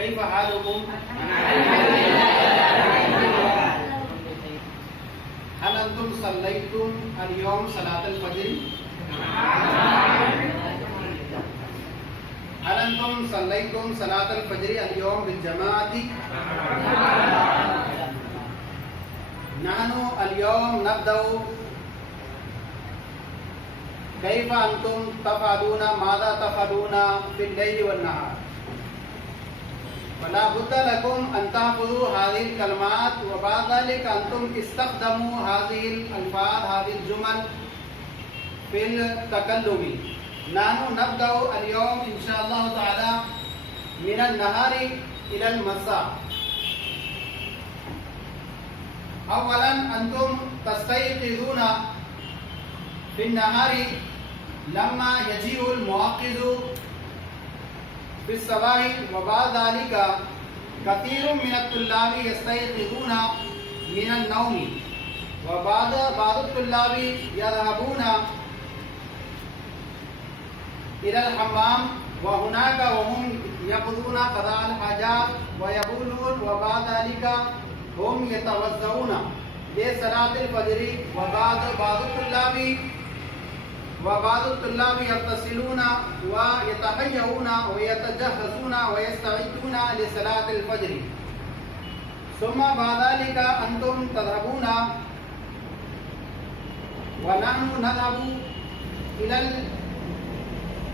كيف حالكم؟ هل أنتم صليتم اليوم صلاة الفجر؟ هل أنتم صليتم صلاة الفجر اليوم بالجماعة؟ نحن اليوم نبدأ. كيف أنتم تفعلون؟ ماذا تفعلون في الليل والنهار؟ ولا بد لكم أن تحفظوا هذه الكلمات، وبعد ذلك أنتم استخدموا هذه الألفاظ، هذه الجمل في التكلم. نحن نبدأ اليوم إن شاء الله تعالى من النهار إلى المساء. أولا أنتم تستيقظون في النهار لما يجيء الموقظ في الصباح، وبعد ذلك كثير من الطلاب يستيقظون من النوم، وبعض الطلاب يذهبون إلى الحمام، وهناك وهم يقضون قضاء الحاجات ويبولون، وبعد ذلك هم يتوضؤون لصلاة الفجر. وبعض الطلاب يغتسلون ويتهيئون ويتجهزون ويستعدون لصلاة الفجر. ثم بعد ذلك أنتم تذهبون، ونحن نذهب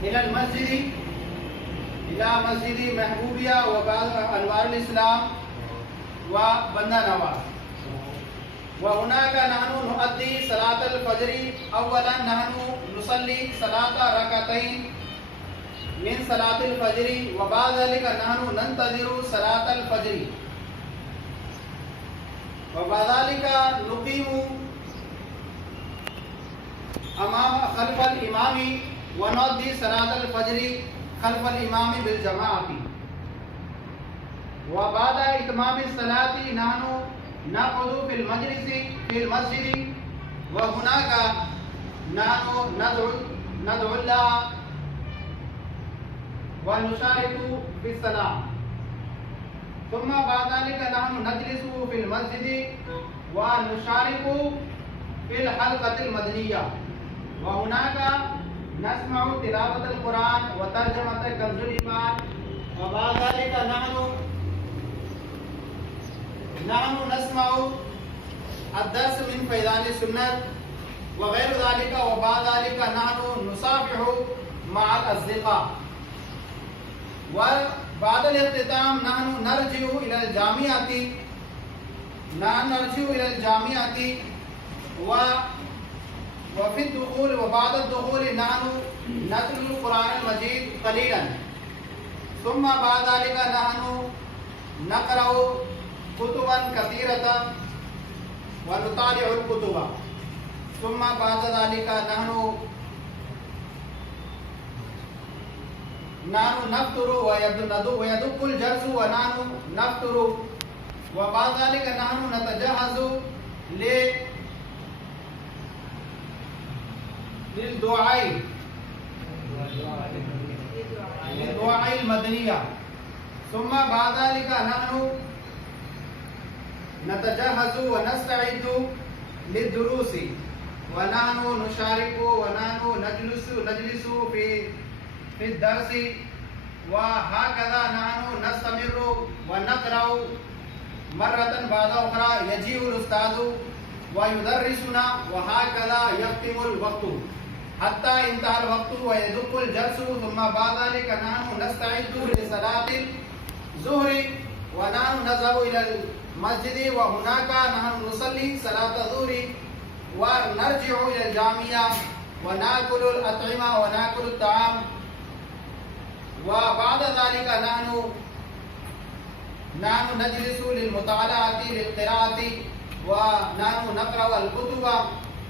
إلى المسجد، إلى مسجد محبوبية وبعض أنوار الإسلام وبندر نواز، وهناك نحن نؤدي صلاة الفجر. أولا نحن نصلي صلاة ركعتين من صلاة الفجر، وبعد ذلك نحن ننتظر صلاة الفجر، وبعد ذلك نقيم خلف الإمام ونؤدي صلاة الفجر خلف الإمام بالجماعة. وبعد إتمام الصلاة نحن نقعد في المسجد، وهناك نحن ندعو الله ونشارك في الصلاة. ثم بعد ذلك نحن نجلس في المسجد ونشارك في الحلقة المدنية، وهناك نسمع تلاوة القرآن وترجمة كنز الإيمان. وبعد ذلك نحن نسمع الدرس من فيضان السنة وغير ذلك. وبعد ذلك نحن نصافح مع الأصدقاء، وبعد الاختتام نحن نرجع إلى الجامعة، وفي الدخول وبعد الدخول نحن نتلو القرآن المجيد قليلا. ثم بعد ذلك نحن نقرأ كتبا كثيرة ونطالع الكتب. ثم بعد ذلك نحن نفطر ويدق الجرس ونحن نفطر. وبعد ذلك نحن نتجهز للدعاء المدنية. ثم بعد ذلك نحن نتجهز ونستعد للدروس، ونحن نشارك ونحن نجلس في الدرس، وهكذا نحن نستمر ونقرأ مرة بعد أخرى. يجيء الأستاذ ويدرسنا، وهكذا يختم الوقت حتى انتهى الوقت ويدق الجرس. ثم بعد ذلك نحن نستعد لصلاة الظهر، ونحن نذهب إلى المسجد، وهناك نحن نصلي صلاة الظهر ونرجع إلى الجامعة ونأكل الأطعمة ونأكل الطعام. وبعد ذلك نحن نجلس للمطالعة للقراءة، ونحن نقرأ الكتب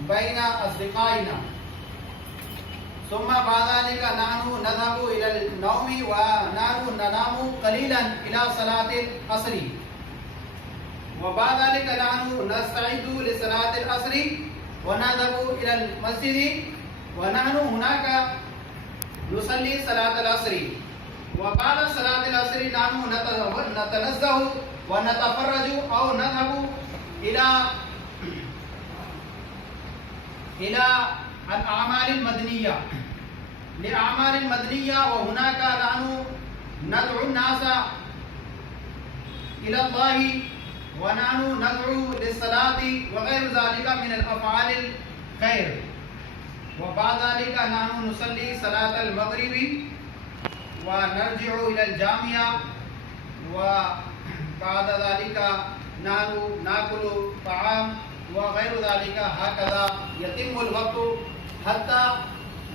بين أصدقائنا. ثم بعد ذلك نحن نذهب إلى النوم، ونحن ننام قليلا إلى صلاة العصر. وبعد ذلك نحن نستعد لصلاة العصر ونذهب إلى المسجد، ونحن هناك نصلي صلاة العصر. وبعد صلاة العصر نحن نتنزه ونتفرج أو نذهب إلى الأعمال المدنية لأعمال المدنية، وهناك نحن ندعو الناس إلى الله ونحن ندعو للصلاة وغير ذلك من الأفعال الخير. وبعد ذلك نحن نصلي صلاة المغرب ونرجع إلى الجامعة، وبعد ذلك نحن نأكل طعام وغير ذلك. هكذا يتم الوقت حتى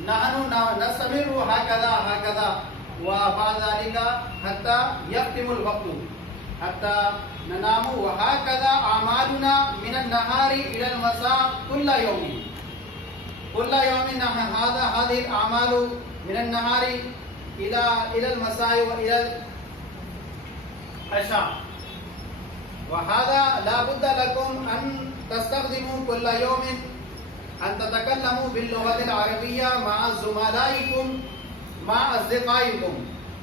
نحن نستمر هكذا وبعد ذلك حتى يختم الوقت حتى ننام. وهكذا أعمالنا من النهار إلى المساء كل يوم هذه الأعمال من النهار إلى المساء وإلى العشاء. وهذا لا بد لكم أن تستخدموا كل يوم أن تتكلموا باللغة العربية مع زملائكم مع أصدقائكم،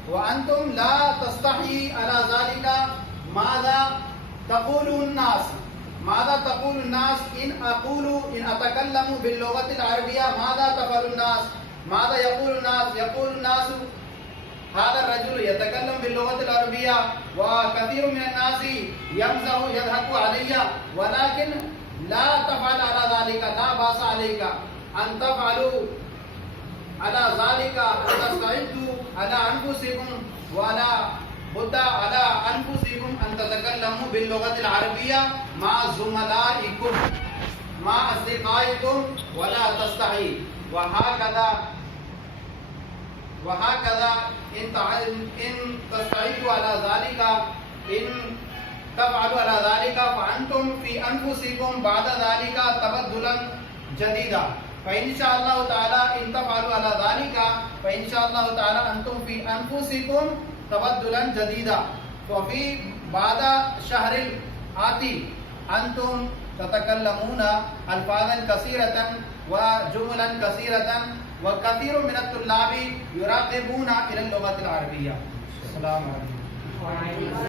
وأنتم لا تستحي على ذلك. ماذا تقول الناس إن أتكلم باللغة العربية ماذا تفعل الناس؟ ماذا يقول الناس هذا الرجل يتكلم باللغة العربية وكثير من الناس يمزح يضحك علي، ولكن لا تفعل على ذلك. لا بأس عليك أن تفعلوا على ذلك، أن تستعدوا على أنفسكم ولا بد على أنفسكم أن تتكلموا باللغة العربية مع زملائكم مع أصدقائكم ولا تستحي. وهكذا إن تستعدوا على ذلك، إن تفعلوا على ذلك فأنتم في أنفسكم بعد ذلك تبدلا جديدا. فإن شاء الله تعالى إن تفعلوا على ذلك فإن شاء الله تعالى أنتم في أنفسكم تبدلا جديدا. وفي بعد شهر الآتي أنتم تتكلمون ألفاظا كثيرة وجملا كثيرة، وكثير من الطلاب يراقبون إلى اللغة العربية. السلام عليكم.